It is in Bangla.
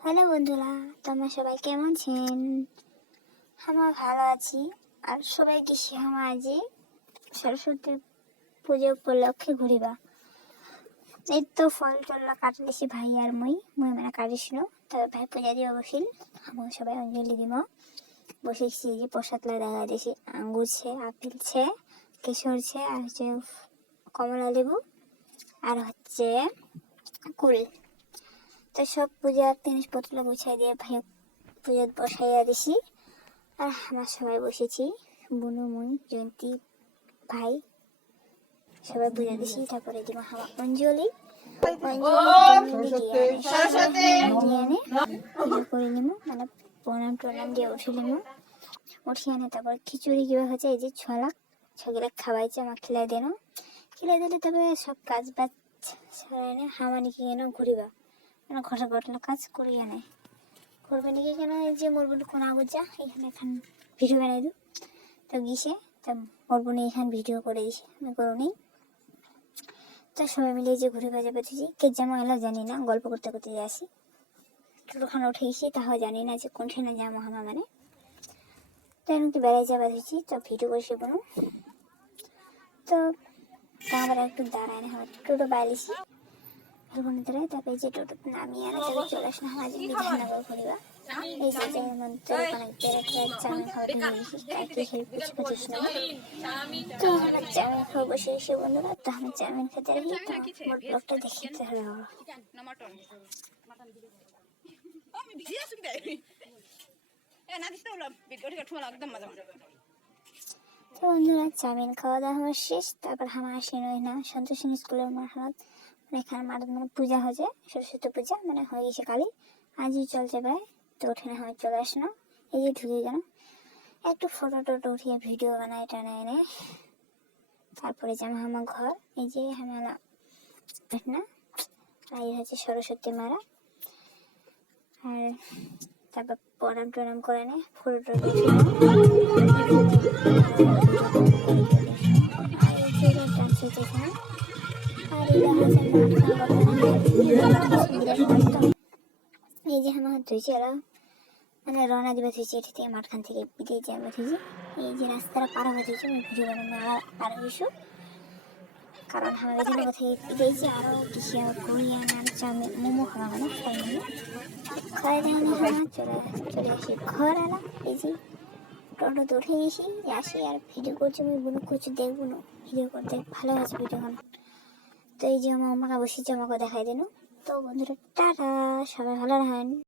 হ্যালো বন্ধুরা, তোমরা সবাই কেমন আছেন? আমরা ভালো আছি। আর সবাই কৃষি আমার আজকে সরস্বতী পুজো উপলক্ষে ঘুরিবা। এই তো ফল টল্লা কাটলেছি ভাই আর মই। মই মানে কাটিছিল তবে ভাই পূজা দিয়ে বসিল। আমার সবাই অঞ্জলি দিব। বসেছি যে প্রসাদ লাই দেখা দিয়েছি আঙ্গুর ছে, আপেল ছে, কেশর ছে, আর হচ্ছে কমলা লেবু, আর হচ্ছে কুল। তো সব পূজার জিনিসপত্র গুছাই দিয়ে ভাই পুজো বসাইয়া দিছি। আর আমরা সবাই বসেছি। বুনু মুই জয়ন্তী ভাই সবাই বুঝে দিছি। তারপরে দিব আমার অঞ্জলি। করে নিমু মানে প্রণাম টনাম দিয়ে উঠে নিমু উঠিয়ে আনে তারপর খিচুড়ি কিবা হচ্ছে এই যে ছলা। ছগুলা খাওয়াইছে আমার খিলাই দেন। খিলাই দিলে তবে সব কাজ বাজ সারাই নে হামানিকে কেন ঘুরিবা। কেন ঘটা ঘটনা কাজ করিয়া নেয়। করবে নাকি কেন? যে মোর বোন কোন আগুজা এখানে এখন ভিডিও বানাই দু। তো গিয়েছে তা বোন এখানে ভিডিও করে দিছে আমি করো নেই। তো সবাই মিলে যে ঘুরে বাজে বেঁধেছি কে যেমন এলো জানি না, গল্প করতে করতে যে আসি। টোটোখানে উঠে গেছি, তাও জানি না যে কোনখানে যাব আমার মানে। তো আমি তো বেড়াই যাবা ধরেছি তো ভিডিও করে বোনো তো তা আবার একটু দাঁড়ায় না টোটো বাইলেছি ভুলবনে ধরে তারপরে যে নামিয়ে আনে চলে বিধাননগর এই যে অনেক পেরেটা চাউমিন নম্বর তো আমার খাওয়া বন্ধুরা, তো আমার চাউমিন খেতে মোট ব্লগটা হবে। তো বন্ধুরা চাউমিন খাওয়া দাওয়া শেষ, তারপর আমার আসি নয় না, সন্তোষিনী স্কুলের মানে এখানে মাঠাত মানে পূজা হয়েছে সরস্বতী পূজা মানে হয়ে গেছে কালি। আজই চলছে প্রায় তো ওখানে হয়, চলে আসলো এই যে ঢুকে গেলাম। একটু ফটো টটো উঠিয়ে ভিডিও বানায় টানা এনে। তারপরে যে আমার আমার ঘর। এই যে হামালা না, আর হচ্ছে সরস্বতী মারা। আর তারপর প্রণাম টনাম করে নে ফটো টটো এই যে আমার ধুইছে মানে রওনা দিবে ধুইছে এটি থেকে মাঠখান থেকে, বিদেশ যাবে ধুইছে। এই যে রাস্তাটা পার হয়ে ধুইছে আমি ভিডিও বানানো আর কারণ আমার এখানে কোথায় আরও কিছু কোরিয়ান চাউমিন, মোমো খাওয়া মানে ফল মোমো খাওয়াই দেয় আমার চলে চলে আসি ঘর আলা। এই যে টোটো তো উঠে গেছি, আসি আর ভিডিও করছি, আমি কোনো কিছু দেখব না ভিডিও করতে ভালো আছে ভিডিও তো এই যে আমার আমাকে বসেছে আমাকে দেখাই দিন তো বন্ধুরা, টাটা, সবাই ভালো রাখেন